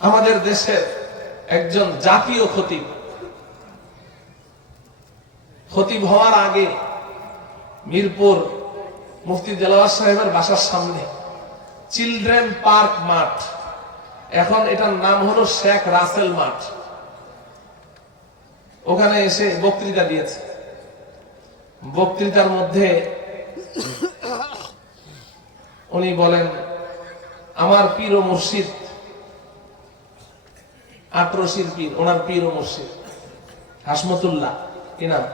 আমাদের দেশের একজন জাতীয় খতিব হওয়ার আগে মিরপুর মুফতি দেলাওয়ার সাহেবের বাসার সামনে চিলড্রেন পার্ক মাঠ, এখন এটার নাম হলো শেখ রাসেল মাঠ, ওখানে এসে বক্তৃতা দিয়েছে। বক্তৃতার মধ্যে উনি বলেন, আমার পীর ও মুর্শিদ, আটরশির পীর, ওনার পীর ও মুর্শিদ হাসমতুল্লাহ, কি নাম,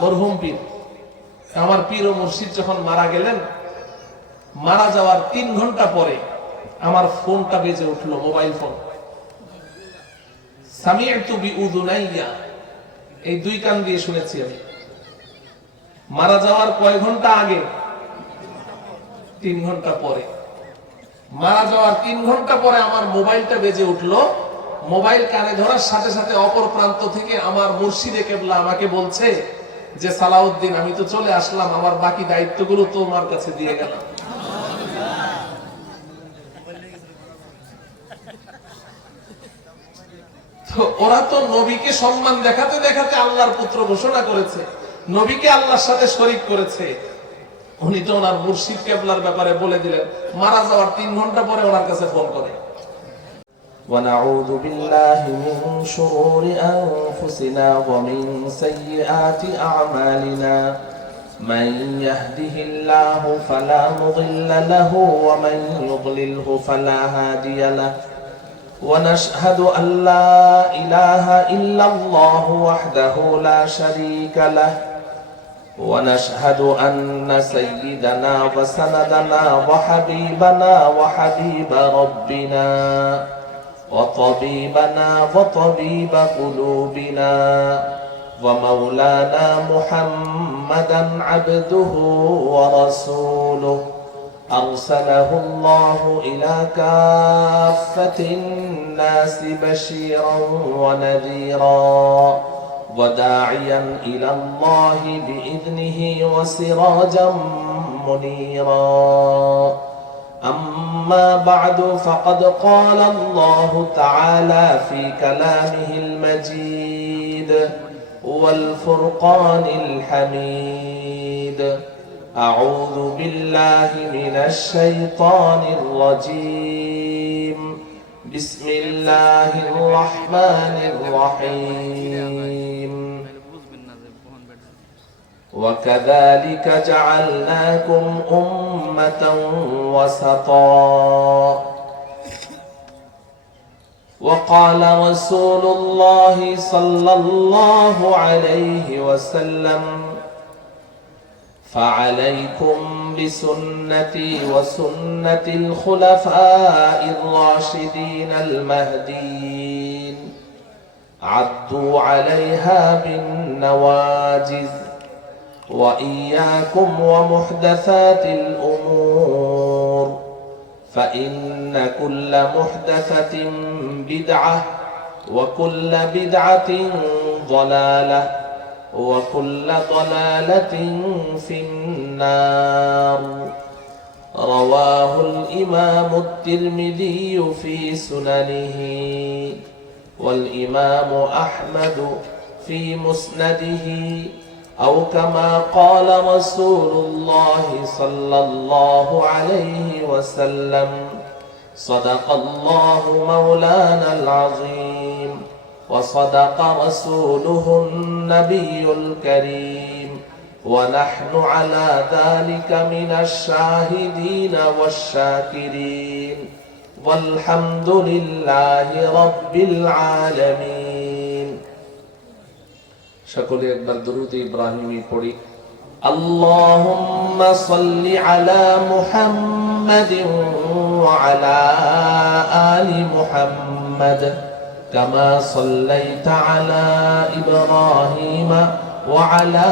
মরহুম পীর, আমার পীর ও মুর্শিদ যখন মারা গেলেন, মারা যাওয়ার 3 ঘন্টা পরে আমার ফোনটা বেজে উঠলো, মোবাইল ফোন। সামিআতু বিউযুনাইয়া, এই 2 কান দিয়ে শুনেছি আমি। মারা যাওয়ার কয় ঘন্টা আগে? 3 ঘন্টা পরে। মারা যাওয়ার 3 ঘন্টা পরে আমার মোবাইলটা বেজে উঠলো। মোবাইল কানে ধরার সাথে সাথে অপর প্রান্ত থেকে আমার মুর্শিদে কেবলা আমাকে বলছে যে, সালাউদ্দিন, আমি তো চলে আসলাম, আমার বাকি দায়িত্বগুলো তোমার কাছে দিয়ে গেলাম। তো ওরা তো নবীকে সম্মান দেখাতে দেখাতে আল্লাহর পুত্র ঘোষণা করেছে, নবীকে আল্লাহর সাথে শরীক করেছে। উনি তো ওনার মুর্শিদ কেবলার ব্যাপারে বলে দিলেন, মারা যাওয়ার 3 ঘন্টা পরে ওনার কাছে ফোন করে। ونعوذ بالله من شرور أنفسنا ومن سيئات أعمالنا من يهده الله فلا مضل له ومن يضلله فلا هادي له ونشهد أن لا إله إلا الله وحده لا شريك له ونشهد أن سيدنا وسندنا وحبيبنا وحبيب ربنا وطبيبنا وطبيب قلوبنا ومولانا محمدا عبده ورسوله أرسله الله إلى كافة الناس بشيرا ونذيرا وداعيا إلى الله بإذنه وسراجا منيرا. أما بعد فقد قال الله تعالى في كلامه المجيد والفرقان الحميد: أعوذ بالله من الشيطان الرجيم. بسم الله الرحمن الرحيم. وكذلك جعلناكم أمة وسطا. وقال رسول الله صلى الله عليه وسلم: فعليكم بسنتي وسنة الخلفاء الراشدين المهديين، عضوا عليها بالنواجذ، وإياكم ومحدثات الأمور، فإن كل محدثة بدعة، وكل بدعة ضلالة، وكل ضلالة في النار. رواه الإمام الترمذي في سننه، والإمام أحمد في مسنده، أو كما قال رسول الله صلى الله عليه وسلم: صدق الله مولانا العظيم، وصدق رسوله النبي الكريم، ونحن على ذلك من الشاهدين والشاكرين، والحمد لله رب العالمين. সকলে একবার দরুদ ইব্রাহিমি পড়ি। اللهم صل على محمد وعلى آل محمد كما صليت على إبراهيم وعلى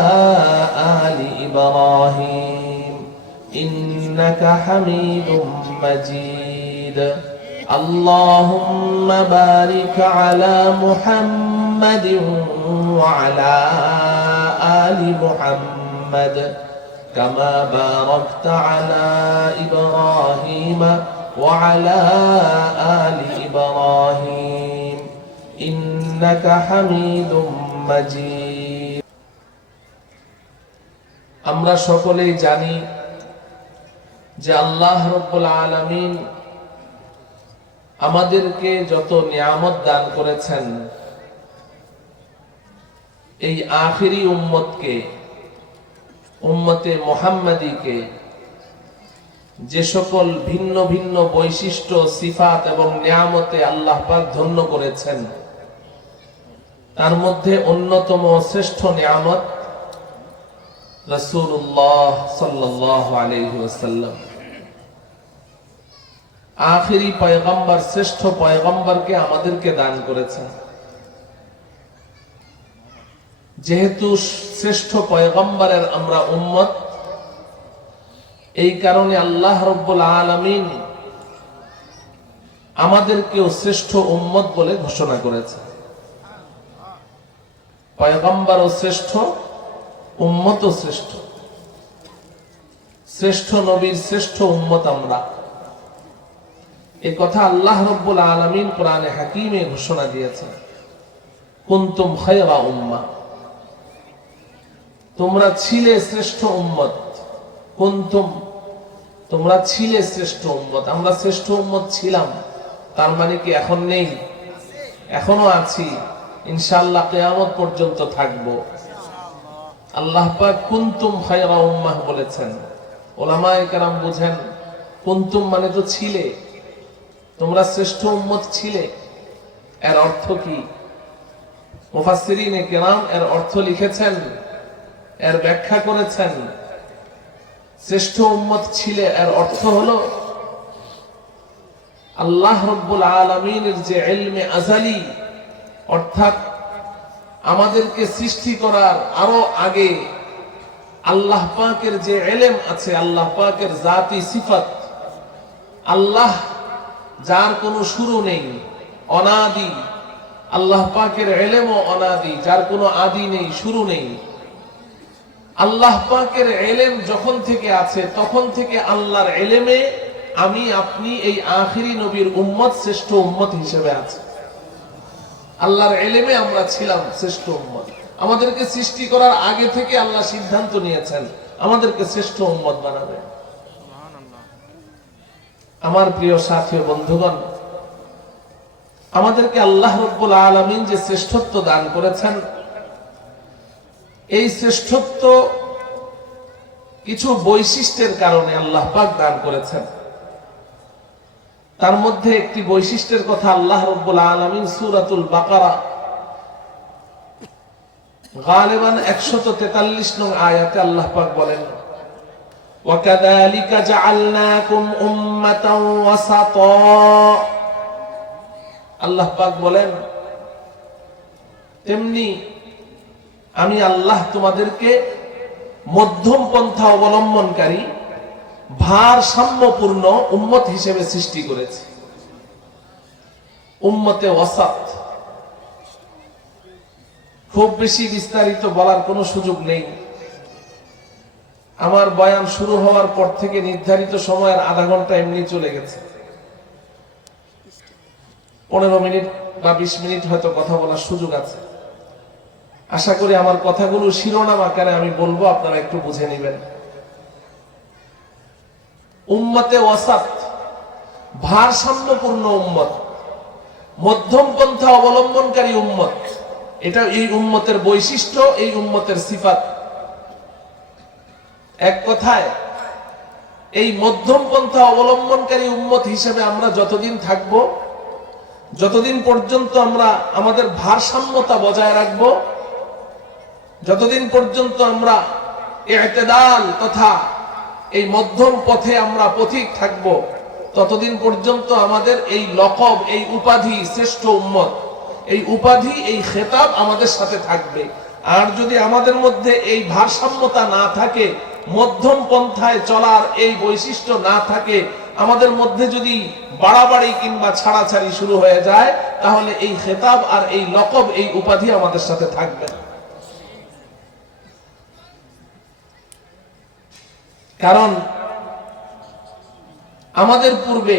آل إبراهيم إنك حميد مجيد. اللهم بارك على محمد وعلى آل محمد كما باركت على إبراهيم وعلى آل إبراهيم إنك حميد مجيد আমরা সকলেই জানি যে আল্লাহ রাব্বুল আলামিন আমাদেরকে যত নিয়ামত দান করেছেন, এই আখিরি উম্মতকে, উম্মতে মুহাম্মাদীকে যে সকল ভিন্ন ভিন্ন বৈশিষ্ট্য, সিফাত এবং নিয়ামতে আল্লাহ পাক ধন্য করেছেন, তার মধ্যে অন্যতম শ্রেষ্ঠ নিয়ামত রাসূলুল্লাহ সাল্লাল্লাহু আলাইহি ওয়াসাল্লাম। আখিরি পয়গম্বর, শ্রেষ্ঠ পয়গম্বরকে আমাদেরকে দান করেছেন। যেহেতু শ্রেষ্ঠ পয়গম্বরের আমরা উম্মত, এই কারণে আল্লাহ রাব্বুল আলামিন আমাদেরকেও শ্রেষ্ঠ উম্মত বলে ঘোষণা করেছে। পয়গম্বরও শ্রেষ্ঠ, উম্মতও শ্রেষ্ঠ। শ্রেষ্ঠ নবীর শ্রেষ্ঠ উম্মত আমরা, এই কথা আল্লাহ রাব্বুল আলামিন কোরআনে হাকিমে ঘোষণা দিয়েছেন। কুনতুম খায়রা উম্মাহ, তোমরা ছিলে শ্রেষ্ঠ উম্মত। কুনতুম, তোমরা ছিলে শ্রেষ্ঠ উম্মত। আমরা শ্রেষ্ঠ উম্মত ছিলাম, তার মানে কি এখন নেই? এখনো আছি, ইনশাআল্লাহ কিয়ামত পর্যন্ত থাকবো। আল্লাহ পাক কুনতুম খায়রা উম্মাহ বলেছেন। উলামায়ে কেরাম বুঝেন, কুনতুম মানে তো ছিলে, তোমরা শ্রেষ্ঠ উম্মত ছিলে। এর অর্থ কি? মুফাসসিরিনে কেরাম এর অর্থ লিখেছেন, এর ব্যাখ্যা করেছেন। শ্রেষ্ঠ উম্মত ছিলে এর অর্থ হলো আল্লাহ রাব্বুল আলামিনের যে ইলমে আযালি, অর্থাৎ আমাদেরকে সৃষ্টি করার আরো আগে আল্লাহ পাকের যে ইলম আছে, আল্লাহ পাকের জাতি সিফাত, আল্লাহ যার কোনো শুরু নেই, অনাদি, আল্লাহ পাকের ইলমও অনাদি, যার কোনো আদি নেই, শুরু নেই। আল্লাহ পাকের ইলম যখন থেকে আছে, তখন থেকে আল্লাহর ইলমে আমি আপনি এই আখিরি নবীর উম্মত, শ্রেষ্ঠ উম্মত হিসেবে আছে। আল্লাহর ইলমে আমরা ছিলাম শ্রেষ্ঠ উম্মত। আমাদেরকে সৃষ্টি করার আগে থেকে আল্লাহ সিদ্ধান্ত নিয়েছেন আমাদেরকে শ্রেষ্ঠ উম্মত বানাবে। আমার প্রিয় সাথী ও বন্ধুগণ, আমাদেরকে আল্লাহ রাব্বুল আলামিন যে শ্রেষ্ঠত্ব দান করেছেন, এই শ্রেষ্ঠত্ব কিছু বৈশিষ্ট্যের কারণে আল্লাহ পাক দান করেছেন। তার মধ্যে একটি বৈশিষ্ট্যের কথা আল্লাহ রাব্বুল আলামিন সূরাতুল বাকারা গালিবান 143 নং আয়াতে আল্লাহ পাক বলেন, وَكَذَلِكَ جَعَلْنَاكُمْ أُمَّةً وَسَطًا। আল্লাহ পাক বলেন, তেমনি আমি আল্লাহ তোমাদেরকে মধ্যম পন্থা অবলম্বনকারী, ভারসাম্যপূর্ণ উম্মত হিসেবে সৃষ্টি করেছি। উম্মতে ওয়াসাত, খুব বেশি বিস্তারিত বলার কোনো সুযোগ নেই। আমার বয়ান শুরু হওয়ার পর থেকে নির্ধারিত সময়ের আধা ঘন্টা এমনি চলে গেছে। 15 মিনিট বা 20 মিনিট হয়তো কথা বলার সুযোগ আছে। আশা করি আমার কথাগুলো শিরোনাম আকারে আমি বলবো, আপনারা একটু বুঝে নেবেন। উম্মতে ওয়াসাত, ভারসাম্যপূর্ণ উম্মত, মধ্যম পন্থা অবলম্বনকারী উম্মত, এটা এই উম্মতের বৈশিষ্ট্য, এই উম্মতের সিফাত। এক কথায় এই মধ্যম পন্থা অবলম্বনকারী উম্মত হিসেবে আমরা যতদিন থাকব, যতদিন পর্যন্ত আমরা আমাদের ভারসাম্যতা বজায় রাখব, যতদিন পর্যন্ত আমরা ইতিদাল তথা এই মধ্যম পথে আমরা পথিক থাকব, ততদিন পর্যন্ত আমাদের এই লকব, এই উপাধি শ্রেষ্ঠ উম্মত, এই উপাধি, এই খেতাব আমাদের সাথে থাকবে। আর যদি আমাদের মধ্যে এই ভারসাম্যতা না থাকে, মধ্যম পন্থায় চলার এই বৈশিষ্ট্য না থাকে, আমাদের মধ্যে যদি বাড়াবাড়ি কিংবা ছাড়াছাড়ি শুরু হয়ে যায়, তাহলে এই খেতাব আর এই লকব, এই উপাধি আমাদের সাথে থাকবে না। কারণ আমাদের পূর্বে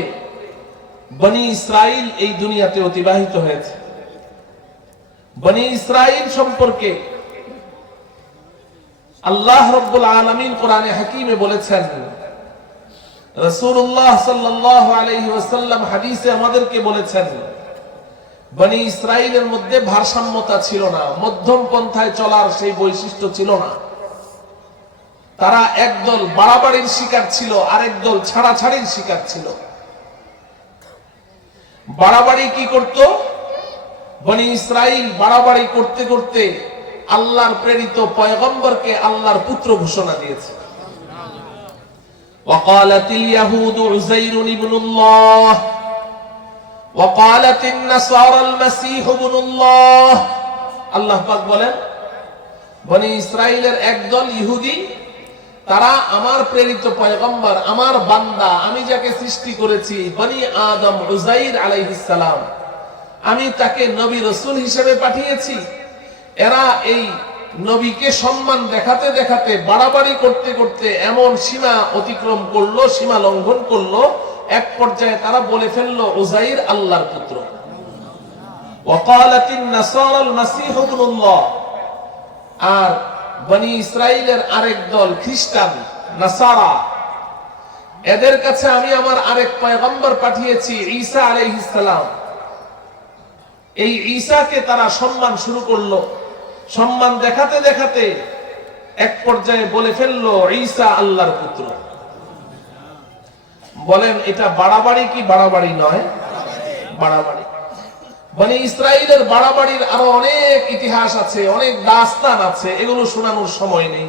বনি ইসরাইল এই দুনিয়াতে অতিবাহিত হয়েছে। বনি ইসরাইল সম্পর্কে আল্লাহ রাব্বুল আলামিন কোরআনে হাকিমে বলেছেন, রাসূলুল্লাহ সাল্লাল্লাহু আলাইহি ওয়াসাল্লাম হাদিসে আমাদেরকে বলেছেন, বনি ইসরাইলের মধ্যে ভারসাম্যতা ছিল না, মধ্যম পন্থায় চলার সেই বৈশিষ্ট্য ছিল না। তারা একদল বাড়াবাড়ির শিকার ছিল, আরেক দল ছাড়াছাড়ির শিকার ছিল। বাড়াবাড়ি কি করত? বনি ইসরাইল বাড়াবাড়ি করতে করতে আল্লাহর প্রেরিত পয়গম্বরকে আল্লাহর পুত্র ঘোষণা দিয়েছে। وقالت اليهود عزير ابن الله وقالت النصارى المسيح ابن الله। আল্লাহ পাক বলেন, বনি ইসরাইলের একদল ইহুদি তারা আমার প্রেরিত পয়গম্বর, আমার বান্দা, আমি যাকে সৃষ্টি করেছি বনি আদম উজাইর আলাইহিস সালাম, আমি তাকে নবী রাসূল হিসেবে পাঠিয়েছি। এরা এই নবীকে সম্মান দেখাতে দেখাতে বাড়াবাড়ি করতে করতে এমন সীমা অতিক্রম করলো, সীমা লঙ্ঘন করলো, এক পর্যায়ে তারা বলে ফেললো উজাইর আল্লাহর পুত্র। ওয়াকালাতিন নাসারাল মাসীহ ইবনুল্লাহ। আর বনি ইসরাইলের আরেক দল খ্রিস্টান নাসারা, এদের কাছে আমি আমার আরেক পয়গম্বর পাঠিয়েছি ঈসা আলাইহিস সালাম। এই ঈসাকে তারা সম্মান শুরু করলো, সম্মান দেখাতে দেখাতে এক পর্যায়ে বলে ফেললো ঈসা আল্লাহর পুত্র। বলেন এটা বাড়াবাড়ি কি বাড়াবাড়ি নয়? বাড়াবাড়ি। বনি ইসরাইলের বাড়াবাড়ির আরো অনেক ইতিহাস আছে, অনেক দাস্তান আছে, এগুলো শোনানোর সময় নেই।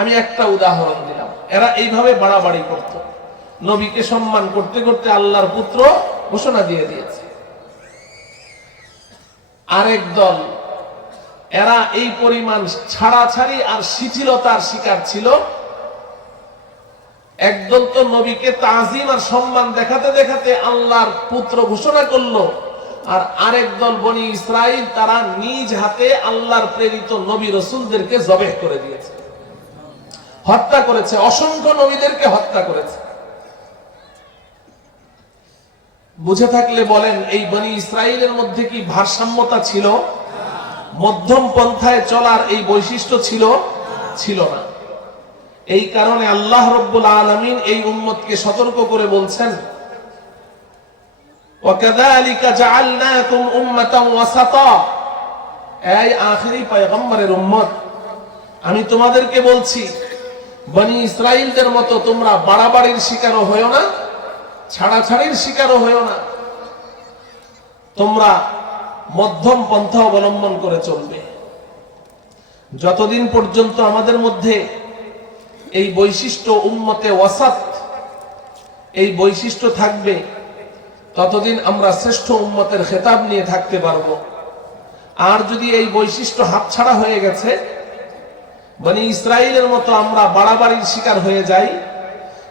আমি একটা উদাহরণ দিলাম। এরা এইভাবে বাড়াবাড়ি করত, নবীকে সম্মান করতে করতে আল্লাহর পুত্র ঘোষণা দিয়ে দিয়েছে। আরেক দল, এরা এই পরিমাণ ছাড়াছাড়ি আর শিথিলতার শিকার ছিল। একদল তো নবীকে তাজিম আর সম্মান দেখাতে দেখাতে আল্লাহর পুত্র ঘোষণা করলো, আর আরেক দল বনি ইসরাইল তারা নিজ হাতে আল্লাহর প্রেরিত নবী রাসূলদেরকে জবেহ করে দিয়েছে, হত্যা করেছে, অসংখ্য নবীদেরকে হত্যা করেছে। বুঝে থাকলে বলেন এই বনি ইসরাইলের মধ্যে কি ভারসাম্যতা ছিল? মধ্যম পন্থায় চলার এই বৈশিষ্ট্য ছিল? ছিল না। এই কারণে আল্লাহ রাব্বুল আলামিন এই উম্মতকে সতর্ক করে বলছেন, ওয়াকাযালিকা জাআলনাকুম উম্মাতান ওয়াসাতা। এই আখিরি পয়গম্বরের উম্মত, আমি তোমাদেরকে বলছি বনি ইসরাইলদের মতো তোমরা বাড়াবাড়ির শিকারও হয়ো না, ছাড়াছাড়ির শিকারও হয়ো না। তোমরা মধ্যম পন্থা অবলম্বন করে চলবে। যতদিন পর্যন্ত আমাদের মধ্যে এই বৈশিষ্ট্য উম্মতে ওয়াসাত, এই বৈশিষ্ট্য থাকবে, ততদিন আমরা শ্রেষ্ঠ উম্মতের খেতাব নিয়ে থাকতে পারবো। আর যদি এই বৈশিষ্ট্য হাতছাড়া হয়ে গেছে, বনি ইসরাইলের মতো আমরা বাড়াবাড়ির শিকার হয়ে যাই,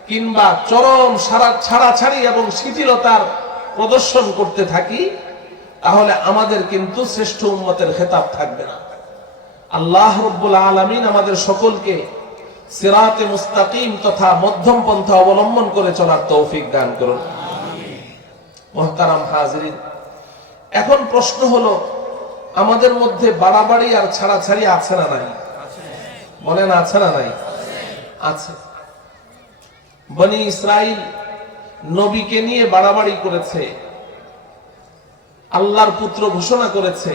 কিংবা চরম ছাড়াছাড়ি এবং শিথিলতার প্রদর্শন করতে থাকি, তাহলে আমাদের কিন্তু শ্রেষ্ঠ উম্মতের খেতাব থাকবে না। আল্লাহ রাব্বুল আলামিন আমাদের সকলকে সিরাতে মুস্তাকিম তথা মধ্যম পন্থা অবলম্বন করে চলার তৌফিক দান করুন। মুহতারাম হাজিরিন, এখন প্রশ্ন হলো, আমাদের মধ্যে বাড়াবাড়ি আর ছাড়াছাড়ি আছে না নাই? বলেন আছে না নাই? আছে। বনি ইসরাইল নবীকে নিয়ে বাড়াবাড়ি করেছে, আল্লাহর পুত্র ঘোষণা করেছে।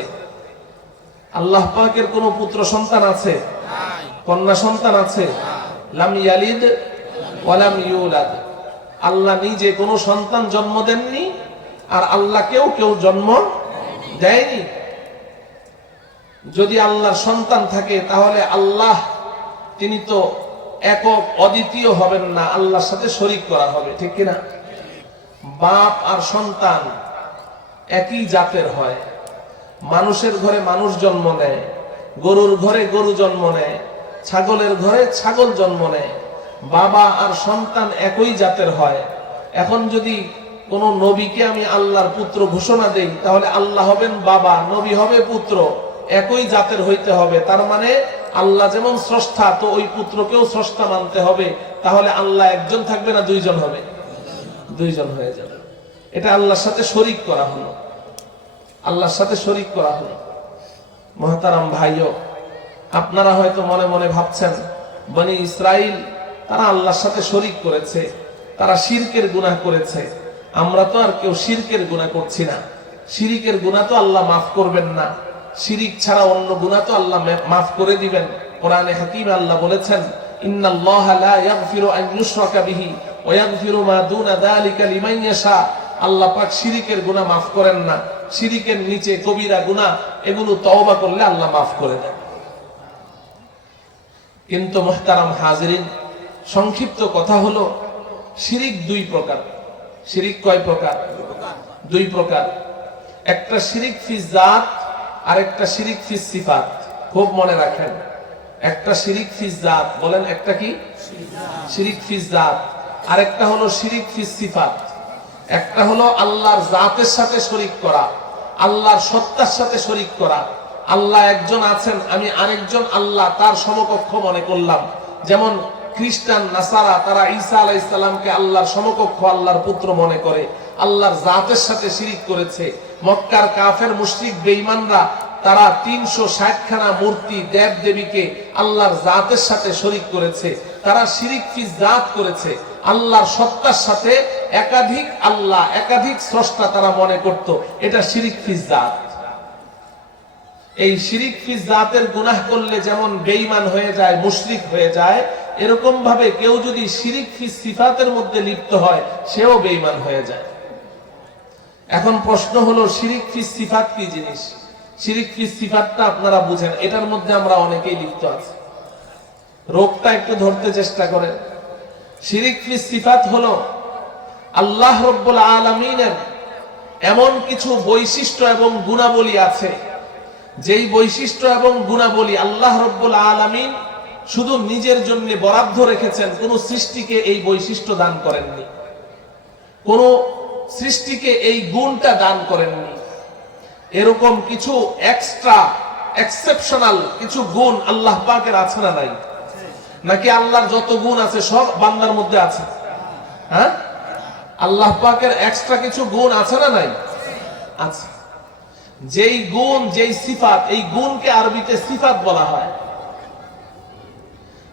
আল্লাহ পাকের কোন পুত্র সন্তান আছে? কন্যা সন্তান আছে? লাম ইয়ালিদ ওয়া লাম ইউলাদ। আল্লাহ নিজে কোনো সন্তান জন্ম দেননি, আর আল্লাহকেও কেউ জন্ম দেয়নি। যদি আল্লাহর সন্তান থাকে তাহলে আল্লাহ তিনি তো একক অদ্বিতীয় হবেন না, আল্লাহর সাথে শরীক করা হবে, ঠিক কিনা? বাপ আর সন্তান একই জাতের হয়। মানুষের ঘরে মানুষ জন্ম নেয়, গরুর ঘরে গরু জন্ম নেয়, ছাগলের ঘরে ছাগল জন্ম নেয়। বাবা আর সন্তান একই জাতের হয়। এখন যদি কোন নবীকে আমি আল্লাহর পুত্র ঘোষণা দেই, তাহলে আল্লাহ হবেন বাবা, নবী হবে পুত্র, একই জাতের হইতে হবে। তার মানে আল্লাহ যেমন স্রষ্টা, তো ওই পুত্রকেও স্রষ্টা মানতে হবে। তাহলে আল্লাহ একজন থাকবে না দুইজন হবে? দুইজন হয়ে যাবে। এটা আল্লাহর সাথে শরীক করা হলো, আল্লাহর সাথে শরীক করা হলো। মুহতারাম ভাইও, আপনারা হয়তো মনে মনে ভাবছেন বনি ইসরাইল তারা আল্লাহর সাথে শরীক করেছে, তারা শিরকের গুনাহ করেছে, আমরা তো আর কেউ শিরকের গুনাহ করছি না, শিরিকের গুনাহ তো আল্লাহ মাফ করবেন না, শিরিক ছাড়া অন্য গুনাহ তো আল্লাহ মাফ করে দিবেন। কোরআনে হাকিমে আল্লাহ বলেছেন, ইন্নাল্লাহা লা ইয়াগফিরু আন ইউশরাকা বিহি ওয়া ইয়াগফিরু মা দুনা যালিকা লিমান ইয়াশা। আল্লাহ পাক শিরিকের গুনাহ মাফ করেন না, শিরিকের নিচে কবিরা গুনাহ এগুলো তওবা করলে আল্লাহ মাফ করে দেন। কিন্তু মুহতারাম হাজিরিন, সংক্ষিপ্ত কথা হলো শিরিক দুই প্রকার। শিরিক কয় প্রকার? দুই প্রকার। একটা শিরিক ফি জাত আর একটা শিরিক ফি সিফাত। খুব মনে রাখেন, একটা শিরিক ফি জাত, বলেন একটা কি? শিরিক ফি জাত। আর একটা হলো শিরিক ফি সিফাত। একটা হলো আল্লাহর জাতের সাথে শরীক করা, আল্লাহর সত্তার সাথে শরীক করা। আল্লাহ একজন আছেন, আমি আরেকজন আল্লাহ তার সমকক্ষ মনে করলাম। যেমন খ্রিস্টান নাসারা তারা ঈসা আলাইহিস সালামকে আল্লাহর সমকক্ষ, আল্লাহর পুত্র মনে করে, আল্লাহর জাতের সাথে শিরিক করেছে। মক্কার কাফের মুশরিক বেঈমানরা তারা 360 খানা মূর্তি দেব দেবীকে আল্লাহর জাতের সাথে শরীক করেছে। তারা শিরিক ফি জাত করেছে, আল্লাহর সত্তার সাথে একাধিক আল্লাহ, একাধিক স্রষ্টা তারা মনে করত, এটা শিরিক ফি জাত। এই শিরিক ফি জাতের গুনাহ করলে যেমন বেঈমান হয়ে যায়, মুশরিক হয়ে যায়, এরকম ভাবে কেউ যদি শিরিক ফি সিফাতের মধ্যে লিপ্ত হয় সেও বেঈমান হয়ে যায়। এখন প্রশ্ন হলো শিরিক ফি সিফাত কি জিনিস? শিরিক ফি সিফাতটা আপনারা বুঝেন, এটার মধ্যে আমরা অনেকেই লিপ্ত আছি। রোগটা একটু ধরতে চেষ্টা করেন। শিরিক ফি সিফাত হলো আল্লাহ রাব্বুল আলামিনের এমন কিছু বৈশিষ্ট্য এবং গুণাবলী আছে, যেই বৈশিষ্ট্য এবং গুণাবলী আল্লাহ রাব্বুল আলামিন শুধু নিজের জন্য বরাদ্দ রেখেছেন, কোন সৃষ্টিকে এই বৈশিষ্ট্য দান করেননি, কোন সৃষ্টিকে এই গুণটা দান করেননি। এরকম কিছু এক্সট্রা এক্সেপশনাল কিছু গুণ আল্লাহ পাকের আছে না নাই? নাকি আল্লাহর যত গুণ আছে সব বান্দার মধ্যে আছে? হ্যাঁ, আল্লাহ পাকের এক্সট্রা কিছু গুণ আছে না নাই? আছে। যেই গুণ, যেই সিফাত, এই গুণকে আরবিতে সিফাত বলা হয়।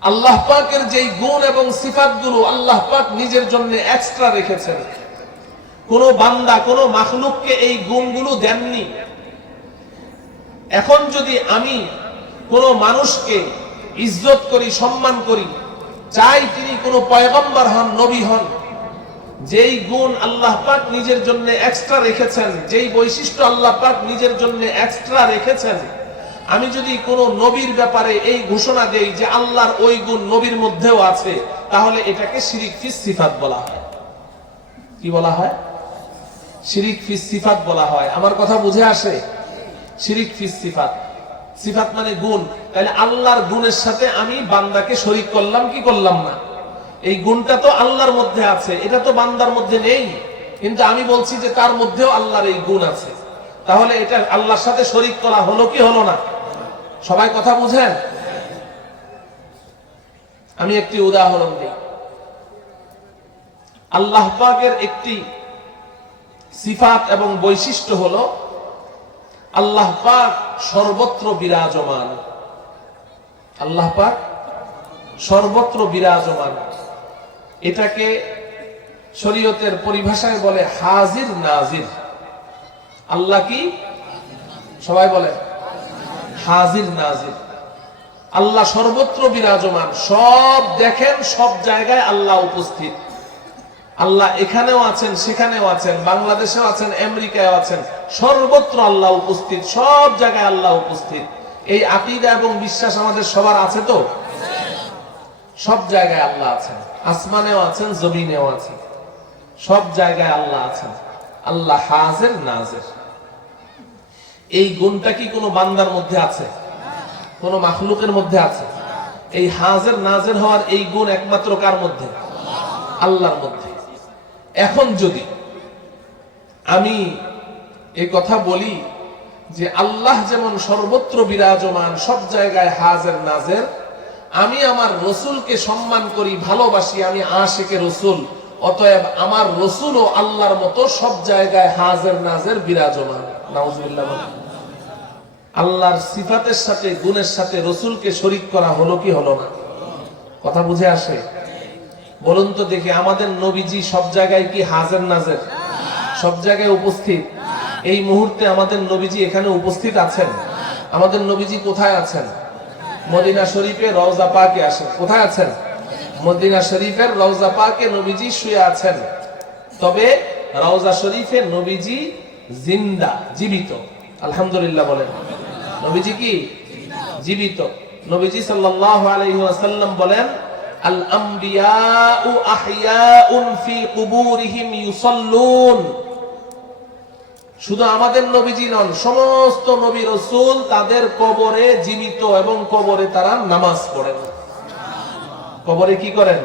আল্লাহ পাকের যেই গুণ এবং সিফাতগুলো আল্লাহ পাক নিজের জন্য এক্সট্রা রেখেছেন, কোন বান্দা, কোন মাখলুককে এই গুণগুলো দেননি। এখন যদি আমি কোন মানুষকে ইজ্জত করি, সম্মান করি, চাই তিনি কোন পয়গম্বর হন, নবী হন, যেই গুণ আল্লাহ পাক নিজের জন্য এক্সট্রা রেখেছেন, যেই বৈশিষ্ট্য আল্লাহ পাক নিজের জন্য এক্সট্রা রেখেছেন, আমি যদি কোন নবীর ব্যাপারে এই ঘোষণা দেই যে আল্লাহর ওই গুণ নবীর মধ্যেও আছে, তাহলে এটাকে শিরিক ফি সিফাত বলা হয়। কি বলা হয়? শিরিক ফি সিফাত বলা হয়। আমার কথা বুঝে আসে? শিরিক ফি সিফাত, সিফাত মানে গুণ। তাহলে আল্লাহর গুণের সাথে আমি বান্দাকে শরীক করলাম কি করলাম না? এই গুণটা তো আল্লাহর মধ্যে আছে, এটা তো বান্দার মধ্যে নেই, কিন্তু আমি বলছি যে তার মধ্যেও আল্লাহর এই গুণ আছে। তাহলে এটা আল্লাহর সাথে শরীক করা হলো কি হলো না? সবাই কথা বুঝেন? আমি একটি উদাহরণ দিই। আল্লাহ পাকের একটি সিফাত এবং বৈশিষ্ট্য হলো আল্লাহ পাক সর্বত্র বিরাজমান। আল্লাহ পাক সর্বত্র বিরাজমান। এটাকে শরীয়তের পরিভাষায় বলে হাজির নাজির। আল্লাহ কি? সবাই বলে হাজির নাজির। আল্লাহ সর্বত্র বিরাজমান, সব দেখেন, সব জায়গায় আল্লাহ উপস্থিত। আল্লাহ এখানেও আছেন, সেখানেও আছেন, বাংলাদেশেও আছেন, আমেরিকায় আছেন, সর্বত্র আল্লাহ উপস্থিত, সব জায়গায় আল্লাহ উপস্থিত। এই আকীদা এবং বিশ্বাস আমাদের সবার আছে তো? সব জায়গায় আল্লাহ আছেন, আসমানেও আছেন, জমিনেও আছেন, সব জায়গায় আল্লাহ আছেন। আল্লাহ হাজির নাজির। এই গুণটা কি কোনো বান্দার মধ্যে আছে? কোন মাখলুকের মধ্যে আছে? এই হাজির নাজির হওয়ার এই গুণ একমাত্র কার মধ্যে? আল্লাহর মধ্যে। এখন যদি আমি এই কথা বলি যে আল্লাহ যেমন সর্বত্র বিরাজমান, সব জায়গায় হাজির নাজির, আমি আমার রসুলকে সম্মান করি, ভালোবাসি, আমি আশিকে রসুল, অতএব আমার রসুলও আল্লাহর মতো সব জায়গায় হাজির নাজির বিরাজমান। নাউজুবিল্লাহ। আল্লাহর সিফাতের সাথে গুণের সাথে রসুলকে শরীক করা হলো কি হলো না? কথা বুঝে আসে? বলুন তো দেখি, আমাদের নবীজি সব জায়গায় কি হাজির নাজের? সব জায়গায় উপস্থিত? এই মুহূর্তে আমাদের নবীজি এখানে উপস্থিত আছেন? আমাদের নবীজি কোথায় আছেন? মদিনা শরীফে রওজা পাকে আসেন। কোথায় আছেন? মদিনা শরীফের রওজা পাকে নবীজি শুয়ে আছেন। তবে রওজা শরীফে নবীজি জিন্দা, জীবিত। আলহামদুলিল্লাহ বলেন। নবীজি কি জীবিত? নবীজি সাল্লাল্লাহু আলাইহি ওয়াসাল্লাম বলেন, আল আমবিয়াউ আহইয়াউন ফি কুবুরিহিম ইউসাল্লুন। শুধু আমাদের নবীজি নন, সমস্ত নবী রাসূল তাদের কবরে জীবিত এবং কবরে তারা নামাজ পড়েন। কবরে কি করেন?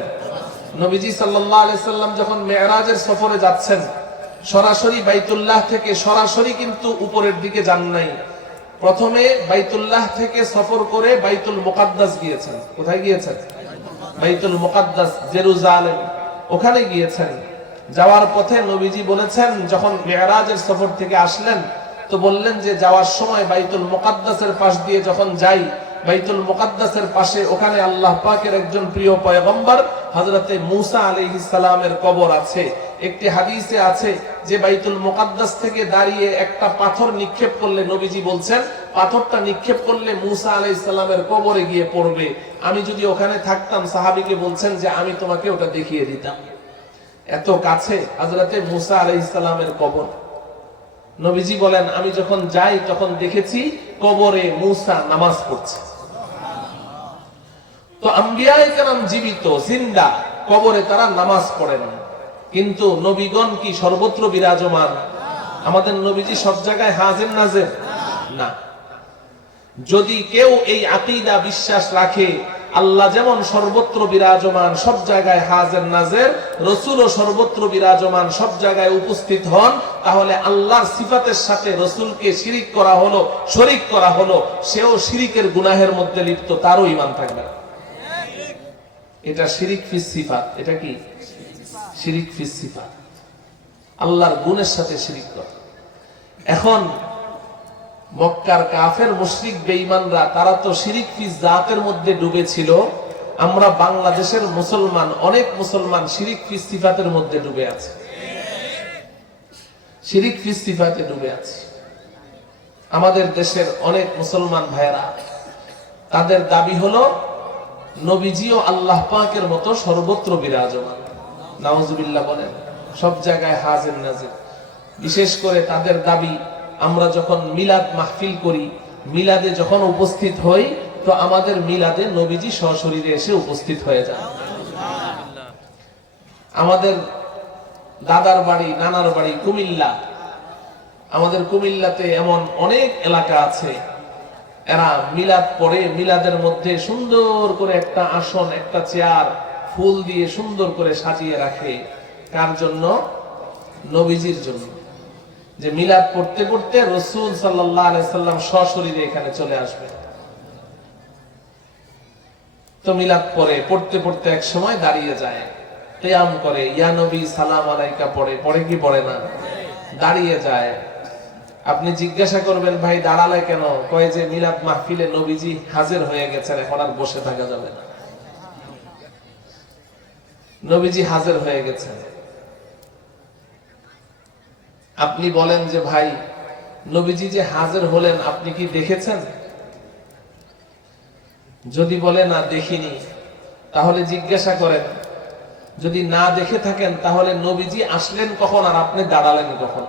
নবীজি সাল্লাল্লাহু আলাইহি সাল্লাম যখন মেরাজের সফরে যাচ্ছেন, সরাসরি বাইতুল্লাহ থেকে সরাসরি কিন্তু উপরের দিকে যান নাই। প্রথমে বাইতুল্লাহ থেকে সফর করে বাইতুল মুকাদ্দাস গিয়েছেন। কোথায় গিয়েছেন? বাইতুল মুকাদ্দাস, জেরুজালেম, ওখানে গিয়েছেন। যাওয়ার পথে নবীজি বলেছেন, যখন মেরাজের সফর থেকে আসলেন তো বললেন যে যাওয়ার সময় বাইতুল মুকাদ্দাসের পাশ দিয়ে যখন যাই, বাইতুল মুকাদ্দাসের পাশে ওখানে আল্লাহ পাকের একজন প্রিয় পয়গম্বর হযরতে মূসা আলাইহিস সালামের কবর আছে। একটি হাদিসে আছে যে বাইতুল মুকাদ্দাস থেকে দাঁড়িয়ে একটা পাথর নিক্ষেপ করলে, নবীজি বলছেন পাথরটা নিক্ষেপ করলে মূসা আলাইহিস সালামের কবরে গিয়ে পড়বে। আমি যদি ওখানে থাকতাম, সাহাবীকে বলছেন যে আমি তোমাকে ওটা দেখিয়ে দিতাম। এত কাছে হযরতে মূসা আলাইহিস সালামের কবর। নবীজি বলেন, আমি যখন যাই তখন দেখেছি কবরে মূসা নামাজ পড়ছে। তো আম্বিয়ায়ে কেরাম জীবিত, জিন্দা, কবরে তারা নামাজ পড়েন। কিন্তু নবীগণ কি সর্বত্র বিরাজমান? আমাদের নবীজি সব জায়গায় হাজির নাজির না। যদি কেউ এই আকীদা বিশ্বাস রাখে আল্লাহ যেমন সর্বত্র বিরাজমান, সব জায়গায় হাজির নাজির, রাসূলও সর্বত্র বিরাজমান, সব জায়গায় উপস্থিত হন, তাহলে আল্লাহর সিফাতের সাথে রাসূলকে শিরিক করা হলো, শরীক করা হলো, সেও শিরিকের গুনাহের মধ্যে লিপ্ত, তারও ঈমান থাকবে না। এটা শিরিক ফিস সিফাত। এটা কি? শিরিক ফিস সিফাত, আল্লাহর গুণের সাথে শিরিক করা। এখন মক্কার কাফের মুশরিক বেঈমানরা তারা তো শিরিক ফিস জাতের মধ্যে ডুবে ছিল। আমরা বাংলাদেশের মুসলমান, অনেক মুসলমান শিরিক ফিস সিফাতের মধ্যে ডুবে আছে। শিরিক ফিস সিফাতে ডুবে আছে। আমাদের দেশের অনেক মুসলমান ভাইয়েরা, তাদের দাবি হলো নবীজিও আল্লাহ পাকের মতো সর্বত্র বিরাজমান। নাউজুবিল্লাহ বলেন, সব জায়গায় হাজির নাজির। বিশেষ করে তাদের দাবি, আমরা যখন মিলাদ মাহফিল করি, মিলাদে যখন উপস্থিত হই, তো আমাদের মিলাদে নবীজি সশরীরে এসে উপস্থিত হয়ে যান। আমাদের দাদার বাড়ি, নানার বাড়ি কুমিল্লা। আমাদের কুমিল্লাতে এমন অনেক এলাকা আছে, এরা মিলাদ পড়ে, মিলাদের মধ্যে সুন্দর করে একটা আসন, একটা চেয়ার ফুল দিয়ে সুন্দর করে সাজিয়ে রাখে। কার জন্য? নবীজির জন্য। যে মিলাদ পড়তে পড়তে রাসূল সাল্লাল্লাহু আলাইহি সাল্লাম সশরীরে এখানে চলে আসবে। তো মিলাদ পড়ে, পড়তে পড়তে এক সময় দাঁড়িয়ে যায়, কিয়াম করে, ইয়া নবী সালাম আলাইকা পড়ে, পড়ে কি পড়ে না? দাঁড়িয়ে যায়। আপনি জিজ্ঞাসা করবেন, ভাই দাঁড়ালে কেন? কয় যে মিলাদ মাহফিলে নবীজি হাজির হয়ে গেছেন, এখন আর বসে থাকা যাবে না। নবীজি হাজির হয়ে গেছেন। আপনি বলেন যে ভাই নবীজি যে হাজির হলেন আপনি কি দেখেছেন? যদি বলে না দেখিনি, তাহলে জিজ্ঞাসা করেন, যদি না দেখে থাকেন তাহলে নবীজি আসলেন কখন আর আপনি দাঁড়ালেন কখন?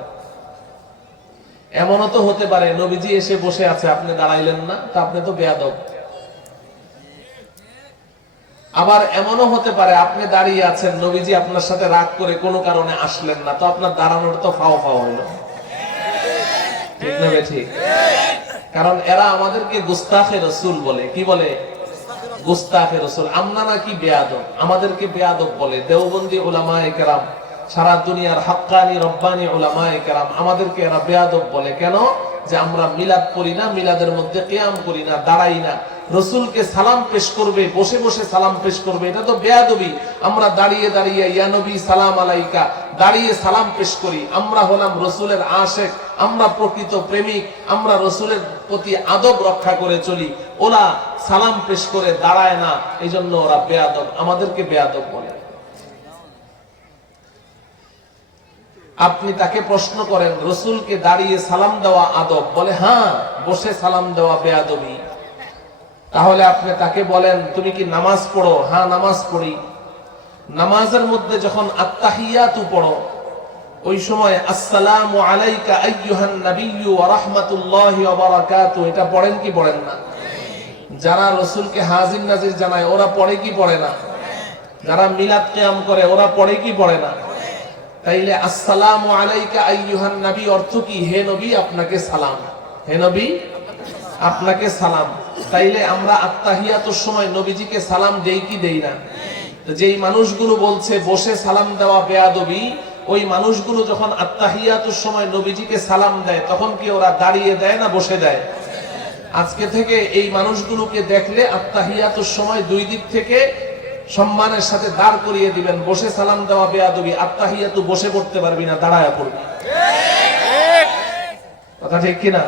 এমনও তো হতে পারে নবীজি এসে বসে আছে, আপনি দাঁড়াইলেন না, তা আপনি তো বেয়াদব। আবার এমনও হতে পারে আপনি দাঁড়িয়ে আছেন, নবীজি আপনার সাথে রাগ করে কোনো কারণে আসলেন না, তো আপনার দাঁড়ানোর তো ফাও ফাও হইল। ঠিক না ঠিক? কারণ এরা আমাদেরকে গুস্তাখে রাসূল বলে। কি বলে? গুস্তাখে রাসূল। আমরা নাকি বেয়াদব, আমাদেরকে বেয়াদব বলে। দেওবন্দি উলামায়ে কেরাম, সারা দুনিয়ার হাক্কানি রব্বানি উলামায়ে কেরাম, আমাদেরকে এরা বেয়াদব বলে। কেন? যে আমরা মিলাদ পড়ি না, মিলাদের মধ্যে কিয়াম করি না, দাঁড়াই না। রাসূলকে সালাম পেশ করবে, বসে বসে সালাম পেশ করবে, এটা তো বেয়াদবি। আমরা দাঁড়িয়ে দাঁড়িয়ে ইয়া নবী সালাম আলাইকা, দাঁড়িয়ে সালাম পেশ করি। আমরা হলাম রাসূলের আশিক, আমরা প্রকৃত প্রেমিক, আমরা রসুলের প্রতি আদব রক্ষা করে চলি, ওরা সালাম পেশ করে দাঁড়ায় না, এই জন্য ওরা বেয়াদব, আমাদেরকে বেয়াদব বলে। আপনি তাকে প্রশ্ন করেন রসুলকে দাঁড়িয়ে সালাম দেওয়া আদব? বলে হ্যাঁ, বসে সালাম দেওয়া বেয়াদবি। তাহলে আপনি তাকে বলেন তুমি কি নামাজ পড়ো? হ্যাঁ, নামাজ পড়ি। নামাজের মধ্যে যখন আত্তাহিয়াতু পড়ো, ওই সময় আসসালামু আলাইকা আইয়ুহান নাবিয়্যু ওয়া রাহমাতুল্লাহি ওয়া বারাকাতুহু, এটা পড়েন কি পড়েন না? যারা রাসূলকে হাজির নাজির জানায় ওরা পড়ে কি পড়ে না? যারা মিলাদ কিয়াম করে ওরা পড়ে কি পড়ে না? তাইলে আসসালামু আলাইকা আইয়ুহান নবী অর্থ কি? হে নবী আপনাকে সালাম, হে নবী আপনাকে সালাম। তাইলে আমরা আত্তাহিয়াতুর সময় নবীজিকে সালাম দেই কি দেই না? তো যেই মানুষগুলো বলছে বসে সালাম দেওয়া বেয়াদবি, ওই মানুষগুলো যখন আত্তাহিয়াতুর সময় নবীজিকে সালাম দেয় তখন কি ওরা দাঁড়িয়ে দেয় না বসে দেয়? আজকে থেকে এই মানুষগুলোকে দেখলে আত্তাহিয়াতুর সময় দুই দিক থেকে সম্মানের সাথে দাঁড় করিয়ে দিবেন। বসে সালাম দেওয়া বেয়াদবি, আত্তাহিয়াতু বসে পড়তে পারবি না, দাঁড়ায় পড়বি। কথা ঠিক কিনা?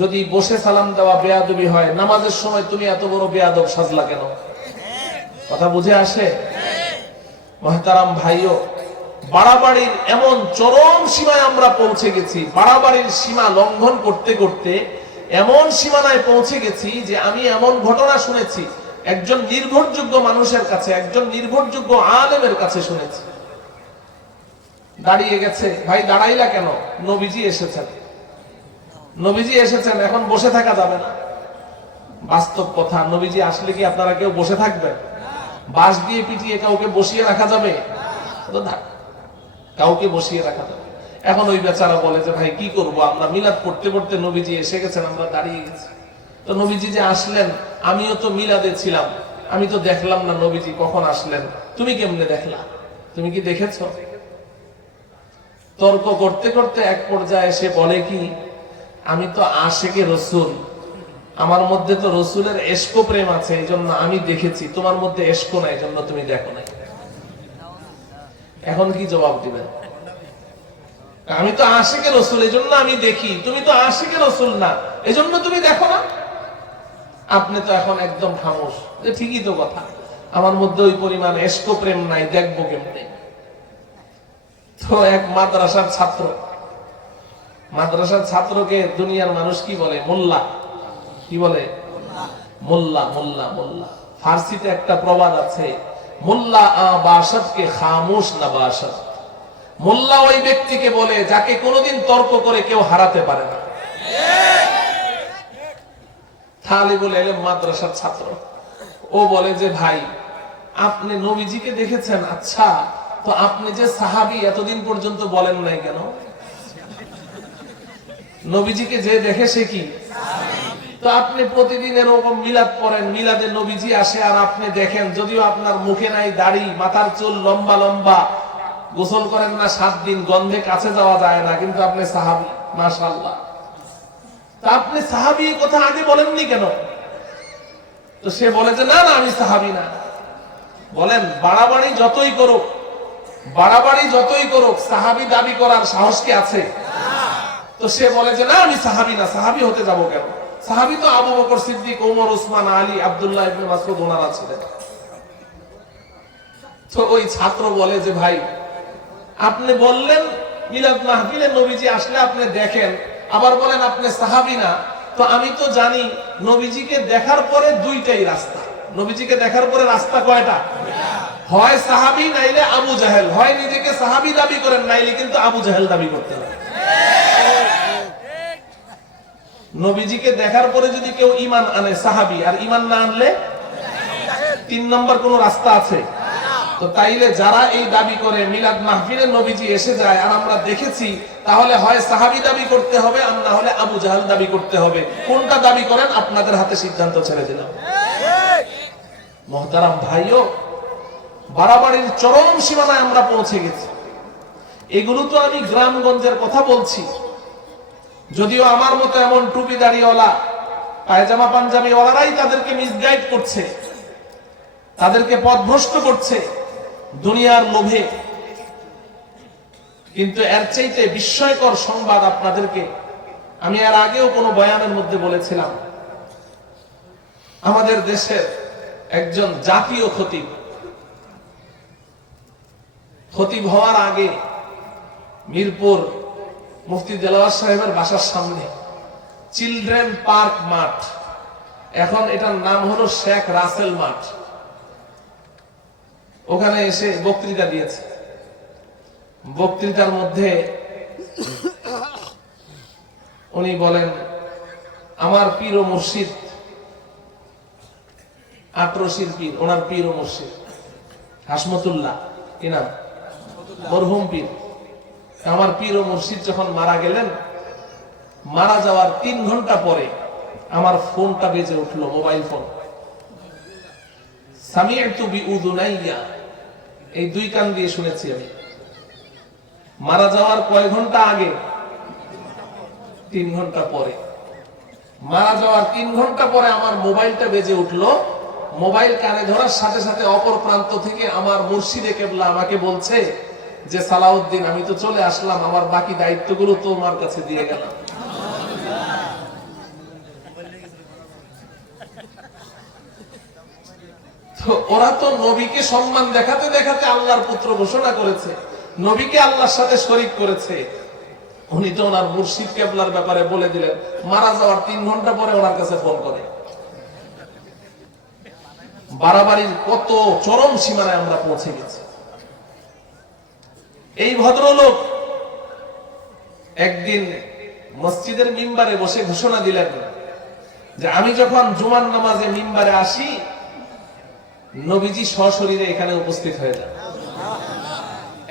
যদি বসে সালাম দেওয়া বেয়াদবি হয়, নামাজের সময় তুমি এত বড় বেয়াদব সাজলা কেন? কথা বুঝে আসে? মুহতারাম ভাইও, বাড়াবাড়ির এমন চরম সীমায় আমরা পৌঁছে গেছি, বাড়াবাড়ির সীমা লঙ্ঘন করতে করতে এমন সীমানায় পৌঁছে গেছি যে আমি এমন ঘটনা শুনেছি একজন নির্ভরযোগ্য মানুষের কাছে, একজন নির্ভরযোগ্য আলেমের কাছে শুনেছি। দাঁড়িয়ে গেছে, ভাই দাঁড়াইলা কেন? নবীজি এসেছেন, নবীজি এসেছেন, এখন বসে থাকা যাবে না। বাস্তব কথা, নবীজি আসলে কি আপনারা কেউ বসে থাকবেন? বাঁশ দিয়ে পিটিয়ে কাউকে বসিয়ে রাখা যাবে? কাউকে বসিয়ে রাখা যাবে। এখন ওই বেচারা বলে যে ভাই কি করব, আমরা মিলাদ পড়তে পড়তে নবীজি এসে গেছেন, আমরা দাঁড়িয়ে গেছি। তো নবীজি যে আসলেন, আমিও তো মিলাদে ছিলাম, আমি তো দেখলাম না নবীজি কখন আসলেন। তুমি কেমনে দেখলা? তুমি কি দেখেছো? তর্ক করতে করতে এক পর্যায়ে সে বলে কি, আমি তো আশিকে রসুল, আমার মধ্যে তো রসুলের এশক প্রেম আছে, এই জন্য আমি দেখেছি, তোমার মধ্যে এশক নাই, এই জন্য তুমি দেখো নাই। এখন কি জবাব দিবেন? আমি তো আশিকে রসুল, এই জন্য আমি দেখি, তুমি তো আশিকে রসুল না, এই জন্য তুমি দেখো না। আপনি তো এখন একদম খামোশ যে ঠিকই তো কথা, আমার মধ্যে ওই পরিমাণ এশক প্রেম নাই, দেখবো কেমনে। তো এক মাদ্রাসার ছাত্র, মাদ্রাসার ছাত্রকে দুনিয়ার মানুষ কি বলে? মোল্লা। কি বলে? মোল্লা। মোল্লা মোল্লা ফার্সিতে একটা প্রবাদ আছে, মোল্লা বাসাত কে খামোশ না বাসাত। মোল্লা ওই ব্যক্তিকে বলে যাকে কোনোদিন তর্ক করে কেউ হারাতে পারে না। তালিবুল ইলম মাদ্রাসার ছাত্র, ও বলে যে ভাই আপনি নবীজিকে দেখেছেন, আচ্ছা তো আপনি যে সাহাবী এতদিন পর্যন্ত বলেন নাই কেন? নবীজিকে যে দেখে সে কি? তো আপনি প্রতিদিন এরকম মিলাদ পড়েন, মিলাদে নবীজি আসে আর আপনি দেখেন, যদিও আপনার মুখে নাই দাড়ি, মাথার চুল লম্বা লম্বা, গোসল করেন না 7 দিন, গন্ধে কাছে যাওয়া যায় না, কিন্তু আপনি সাহাবী, মাশাআল্লাহ। তা আপনি সাহাবী কথা আগে বলেননি কেন? তো সে বলে যে না না আমি সাহাবী না। বলেন বাড়াবাড়ি যতই করুক, বাড়াবাড়ি যতই করুক, সাহাবী দাবি করার সাহস কি আছে? তো সে বলে যে না আমি সাহাবী না, সাহাবী হতে যাব কেন? সাহাবী তো আবু বকর সিদ্দিক, ওমর, ওসমান, আলী, আব্দুল্লাহ ইবনে মাসউদ ওনারা ছিলেন। তো ওই ছাত্র বলে যে ভাই আপনি বললেন মিলাদ মাহফিলে নবীজি আসলে আপনি দেখেন, আবার বলেন আপনি সাহাবী না। তো আমি তো জানি নবীজিকে দেখার পরে দুইটাই রাস্তা। নবীজিকে দেখার পরে রাস্তা কয়টা? হয় সাহাবী নাইলে আবু জাহেল। হয় নিজেকে সাহাবী দাবি করেন, নাইলে কিন্তু আবু জাহেল দাবি করতে হবে। নবীজিকে দেখার পরে যদি কেউ ঈমান আনে সাহাবী, আর ঈমান না আনলে 3 নম্বর কোন রাস্তা আছে? তো তাইলে যারা এই দাবি করে মিলাদ মাহফিলে নবীজি এসে যায় আর আমরা দেখেছি, তাহলে হয় সাহাবী দাবি করতে হবে, আর না হলে আবু জাহেল দাবি করতে হবে। কোনটা দাবি করেন আপনাদের হাতে সিদ্ধান্ত ছেড়ে দিলাম। মুহতারাম ভাইও, বাড়াবাড়ির চরম সীমানায় আমরা পৌঁছে গেছি। এগুলো তো আমি গ্রামগঞ্জের কথা বলছি, যদিও আমার মতো এমন টুপি দাড়িওয়ালা পায়জামা পাঞ্জাবিওয়ালারাই তাদেরকে মিসগাইড করছে, তাদেরকে পথভ্রষ্ট করছে দুনিয়ার লোভে। কিন্তু এর চাইতে বিস্ময়কর সংবাদ আপনাদেরকে আমি এর আগেও কোনো বয়ানের মধ্যে বলেছিলাম। আমাদের দেশের একজন জাতীয় খতিব হওয়ার আগে মিরপুর মুফতি দেলাওয়ার সাহেবের বাসার সামনে চিলড্রেন পার্ক মাঠ, এখন এটার নাম হলো শেখ রাসেল মাঠ, ওখানে এসে বক্তৃতা দিয়েছে। বক্তৃতার মধ্যে উনি বলেন, আমার পীর ও মুর্শিদ, আটরশির পীর, ওনার পীর ও মুর্শিদ হাসমতুল্লাহ, কি নাম, মরহুম পীর, আমার পীর ও মুর্শিদ যখন মারা গেলেন, মারা যাওয়ার 3 ঘন্টা পরে আমার ফোনটা বেজে উঠলো, মোবাইল ফোন। সামিআতু বিউযুনাইয়া, এই 2 কান দিয়ে শুনেছি আমি। মারা যাওয়ার কয় ঘন্টা আগে? 3 ঘন্টা পরে। মারা যাওয়ার 3 ঘন্টা পরে আমার মোবাইলটা বেজে উঠলো। মোবাইল কানে ধরার সাথে সাথে অপর প্রান্ত থেকে আমার মুর্শিদে কেবলা আমাকে বলছে যে সালাউদ্দিন, আমি তো চলে আসলাম, আমার বাকি দায়িত্বগুলো তোমার কাছে দিয়ে গেলাম। তো ওরা তো নবীকে সম্মান দেখাতে দেখাতে আল্লাহর পুত্র ঘোষণা করেছে, নবীকে আল্লাহর সাথে শরীক করেছে। উনি তো ওনার মুর্শিদ কেবলার ব্যাপারে বলে দিলেন, মারা যাওয়ার 3 ঘন্টা পরে ওনার কাছে ফোন করে। বাড়াবাড়ির কত চরম সীমানায় আমরা পৌঁছে গেছি। এই ভদ্রলোক একদিন মসজিদের মিম্বারে বসে ঘোষণা দিলেন যে আমি যখন জুমার নামাজে মিম্বারে আসি, নবীজি সশরীরে এখানে উপস্থিত হয়ে যান।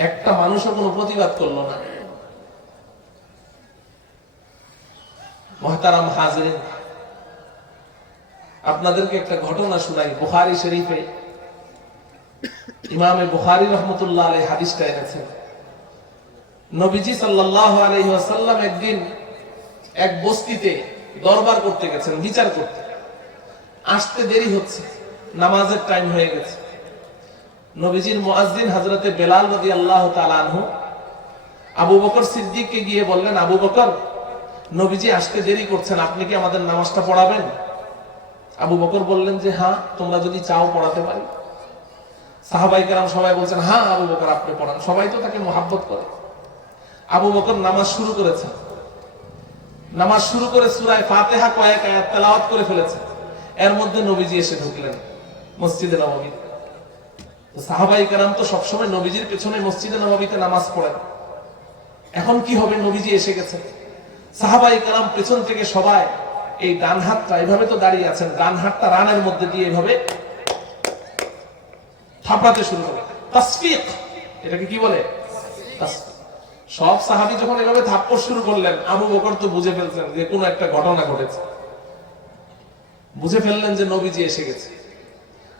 একটা মানুষও কোনো প্রতিবাদ করলো না। মুহতারাম হাজিরিন, আপনাদেরকে একটা ঘটনা শুনাই। বুখারী শরীফে ইমামে বুখারী রাহমাতুল্লাহ আলাইহি হাদিসটা এনেছেন। নবীজি সাল্লাল্লাহু আলাইহি ওয়াসাল্লাম একদিন এক বস্তিতে দরবার করতে গেছেন, বিচার করতে। আসতে দেরি হচ্ছে, নামাজের টাইম হয়ে গেছে। নবীজির মুয়াজ্জিন হযরতে বেলাল রাদিয়াল্লাহু তাআলা আনহু আবু বকর সিদ্দিককে গিয়ে বললেন, আবু বকর, নবীজি আসতে দেরি করছেন, আপনি কি আমাদের নামাজটা পড়াবেন? আবু বকর বললেন যে হ্যাঁ, তোমরা যদি চাও পড়াতে পারি। সাহাবায়ে কেরাম সবাই বলছেন, হ্যাঁ আবু বকর আপনি পড়ান। সবাই তো তাকে মহব্বত করে। আবু বকর নামাজ শুরু করেছেন। নামাজ শুরু করে সূরা ফাতিহা কয়েক আয়াত তেলাওয়াত করে ফেলেছেন। এর মধ্যে নবীজি এসে ঢুকলেন মসজিদে নববীতে। তো সাহাবায়ে কেরাম তো সবসময় নবীজির পেছনে মসজিদে নববীতে নামাজ পড়েন। এখন কি হবে, নবীজি এসে গেছেন। সাহাবায়ে কেরাম পেছন থেকে সবাই এই ডান হাতটা এইভাবে তো দাঁড়িয়ে আছেন, ডান হাতটা রানের মধ্যে দিয়ে এইভাবে থাপড়াতে শুরু করে, তাসফিক, এটাকে কি বলে? তাসফিক। সব সাহাবী যখন এভাবে থাপ্পড় শুরু করলেন, আবু বকর তো বুঝে ফেলছেন যে কোনো একটা ঘটনা ঘটেছে। বুঝে ফেললেন যে নবীজি এসে গেছে।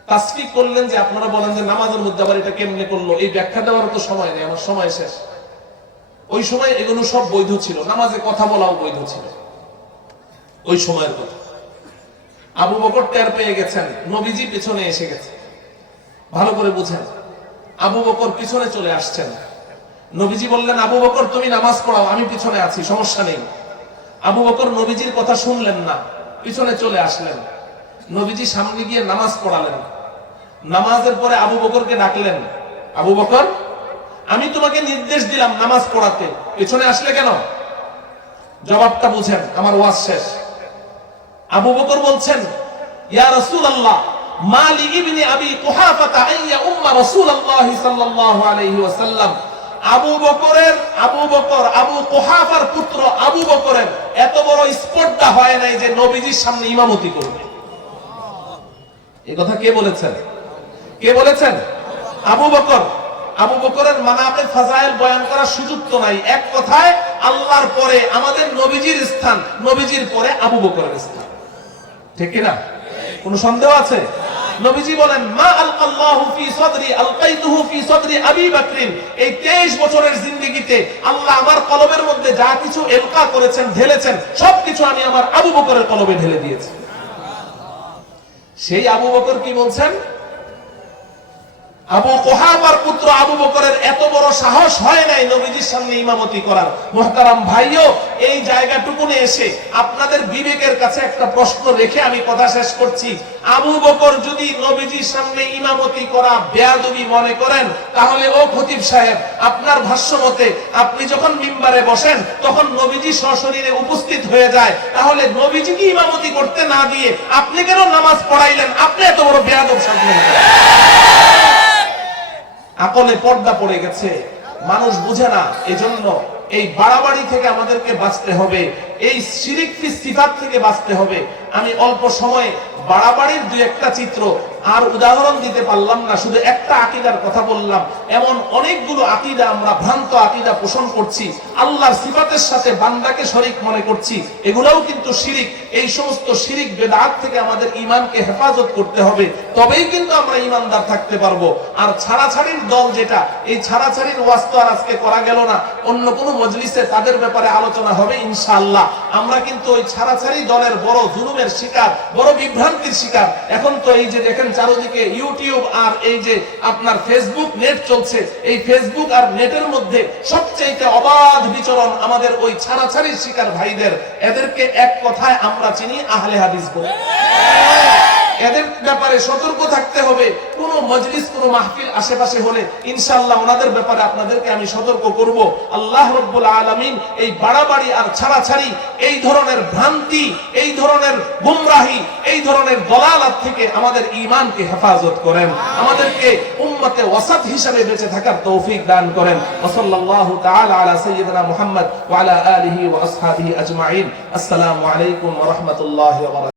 তাসফিক করলেন যে আপনারা বলেন যে নামাজের মধ্যে আবার এটা কেমনে করলো, এই ব্যাখ্যা দেওয়ার তো সময় নেই, আমার সময় শেষ। ওই সময় এগুলো সব বৈধ ছিল, নামাজে কথা বলাও বৈধ ছিল ওই সময়ের কথা। আবু বকর টের পেয়ে গেছেন নবীজি পিছনে এসে গেছে। ভালো করে বুঝেন, আবু বকর পিছনে চলে আসছেন। নবীজি বললেন, আবু বকর তুমি নামাজ পড়াও, আমি পিছনে আছি, সমস্যা নেই। আবু বকর নবীজির কথা শুনলেন না, পিছনে চলে আসলেন। নবীজি সামনে গিয়ে নামাজ পড়ালেন। নামাজের পরে আবু বকরকে ডাকলেন, আবু বকর, আমি তোমাকে নির্দেশ দিলাম নামাজ পড়াতে, পিছনে আসলে কেন? জবাবটা বুঝেন, আমার ওয়াজ শেষ। আবু বকর বলছেন, ইয়া রাসূলুল্লাহ, মালি ইবনে আবি কুহাফা আইয়া উম্মা রাসূলুল্লাহ সাল্লাল্লাহু আলাইহি ওয়াসাল্লাম। আবু কুহাফার পুত্র আবু বকরের এত বড় স্পর্ধা হয় নাই যে নবীজির সামনে ইমামতি করবে। এই কথা কে বলেছেন? কে বলেছেন? আবু বকর। আবু বকরের মানাকিব ফাজাইল বয়ান করার সুযোগ তো নাই। এক কথায় আল্লাহর পরে আমাদের নবীজির স্থান, নবীজির পরে আবু বকরের স্থান, ঠিক কি না? কোনো সন্দেহ আছে? নবীজি বলেন, মা আলকাল্লাহু ফি সাদরি আলকাইতুহু ফি সাদরি আবি বকর। এই 23 বছরের জিন্দেগিতে আল্লাহ আমার কলবের মধ্যে যা কিছু এলকা করেছেন, ঢেলেছেন, সবকিছু আমি আমার আবু বকরের কলবে ঢেলে দিয়েছি। সেই আবু বকর কি বলছেন? আবু কুহাফার পুত্র আবু বকরের এত বড় সাহস হয় নাই নবীজির সামনে ইমামতি করার। মুহতারাম ভাইও, এই জায়গাটুকুনে এসে আপনাদের বিবেকের কাছে একটা প্রশ্ন রেখে আমি কথা শেষ করছি। আবু বকর যদি নবীজির সামনে ইমামতি করা বেয়াদবি মনে করেন, তাহলে ও খতিব সাহেব, আপনার ভাষ্য মতে আপনি যখন মিম্বারে বসেন তখন নবীজি সশরীরে উপস্থিত হয়ে যায়, তাহলে নবীজিকে ইমামতি করতে না দিয়ে আপনি কেন নামাজ পড়াইলেন? আপনি এত বড় বেয়াদব সামনে। আকলে পর্দা পড়ে গেছে, মানুষ বুঝে না। এজন্য এই বাড়াবাড়ি থেকে আমাদেরকে বাঁচতে হবে, এই শিরিক ফি সিফাত থেকে বাঁচতে হবে। আমি অল্প সময়ে বাড়াবাড়ির দুই একটা চিত্র আর উদাহরণ দিতে পারলাম না, শুধু একটা আকীদার কথা বললাম। এমন অনেকগুলো আকীদা আমরা ভ্রান্ত আকীদা পোষণ করছি, আল্লাহর সিফাতের সাথে বান্দাকে শরীক মনে করছি, এগুলোও কিন্তু শিরিক। এই সমস্ত শিরিক বেদাত থেকে আমাদের ঈমানকে হেফাজত করতে হবে, তবেই কিন্তু আমরা ঈমানদার থাকতে পারবো। আর ছাড়াছাড়ির দল যেটা, এই ছাড়াছাড়ির ওয়াজ তো আর আজকে করা গেল না, অন্য কোনো মজলিসে তাদের ব্যাপারে আলোচনা হবে ইনশাআল্লাহ। আমরা কিন্তু ওই ছাড়াছাড়ি দলের বড় জুলুমের শিকার, বড় বিভ্রান্তির শিকার। এখন তো এই যে দেখেন চারদিকে ইউটিউব আর এই যে আপনার ফেসবুক নেট চলছে, এই ফেসবুক আর নেটের মধ্যে সবচেয়ে অবাধ বিচরণ আমাদের ওই ছাড়াছাড়ির শিকার ভাইদের। এদেরকে এক কথায় আমরা চিনি আহলে হাদিস বলে। এদের ব্যাপারে সতর্ক থাকতে হবে। কোন মজলিস, কোন মাহফিল আশেপাশে হলে ইনশাআল্লাহ ওনাদের ব্যাপারে আপনাদেরকে আমি সতর্ক করব। আল্লাহ রাব্বুল আলামিন এই বাড়াবাড়ি আর ছাড়াছাড়ি, এই ধরনের ভ্রান্তি, এই ধরনের গুমরাহি, এই ধরনের দলালাত থেকে আমাদের ঈমানকে হেফাজত করেন, আমাদেরকে উম্মতে ওয়াসাত হিসেবে বেঁচে থাকার তৌফিক দান করেন। ওয়া সাল্লাল্লাহু তাআলা আলা সাইয়্যিদিনা মুহাম্মদ ওয়া আলা আলিহি ওয়া আসহাবিহি আজমাইন। আসসালামু আলাইকুম ওয়া রাহমাতুল্লাহি ওয়া বারাকাতুহু।